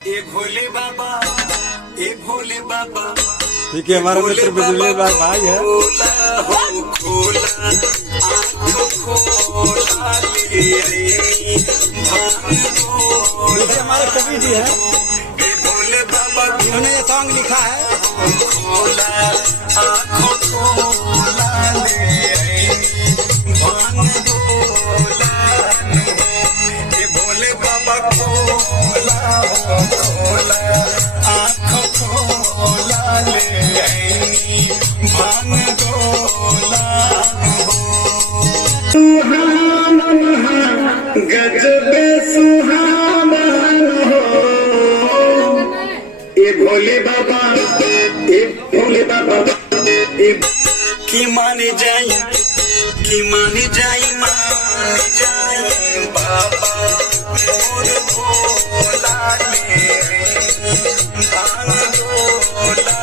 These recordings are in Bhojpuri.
ए भोले बाबा, ए भोले बाबा, ठीक है। हमारा मित्र बिजली भाई है। खोला हो खोला, आँख खोला ले देखिए हमारे कवि जी है, ए भोले बाबा, इन्होंने ये सॉन्ग लिखा है। खोला आँख खोला ले भांग गोला, ए भोले बाबा खोला हो खोला, आँख खोला ले भांग गोला। गजबे सुहाना हो, ए भोले बाबा, ए भोले बाबा, ए की माने जाई, की माने जाई, मान जाई बाबा मोर भोला मेरे भांग गोला,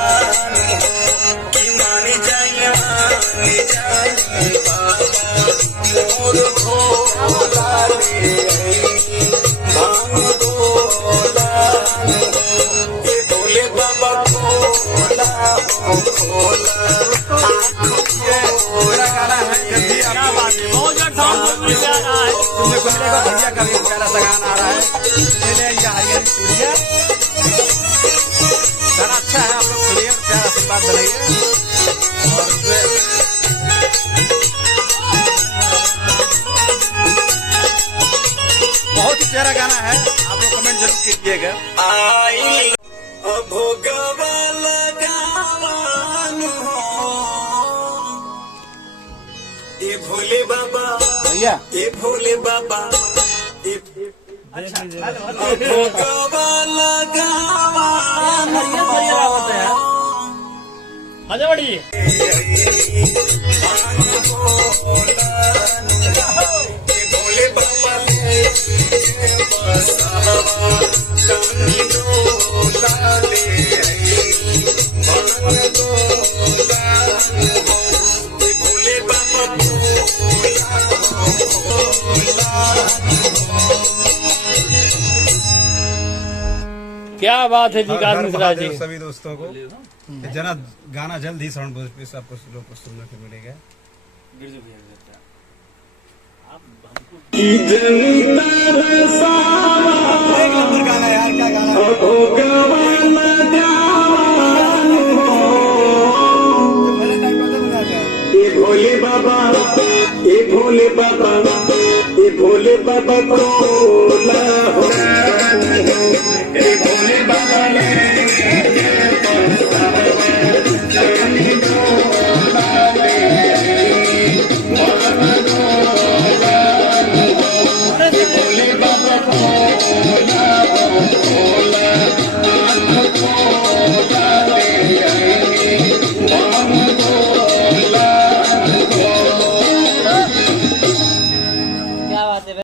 की माने जाई, मान जाई बाबा मोर भोला मेरे भांग गोला, ए भोले बाबा खोला हो खोला, गाना है जल्दी भैया का भी प्यारा सा गाना आ रहा है। हरियाली चूड़िया गाना अच्छा है, आप लोग सुनिए, प्यारा सी बात बनाइए। बहुत ही प्यारा गाना है, आप लोग कमेंट जरूर कीजिएगा। आई भोगवा लगावन हो, ए भोले बाबा, भैया ए भोले बाबा, ए भोगवा लगावन हो, आजा बड़ी भांग गोला, ए भोले बाबा ले बसावा कानी डोला ले भांग गोला, ए भोले बाबा खोला हो खोला। क्या बात है जी काज मिश्रा जी। सभी दोस्तों को जना गाना जल्द ही साउंड पे आपको लोगों को सुनने को मिलेगा। एक नंबर गाना यार, क्या गाना ए भोले बाबा, ए भोले बाबा, ए भोले बाबा खोला हो, ए भोले बाबा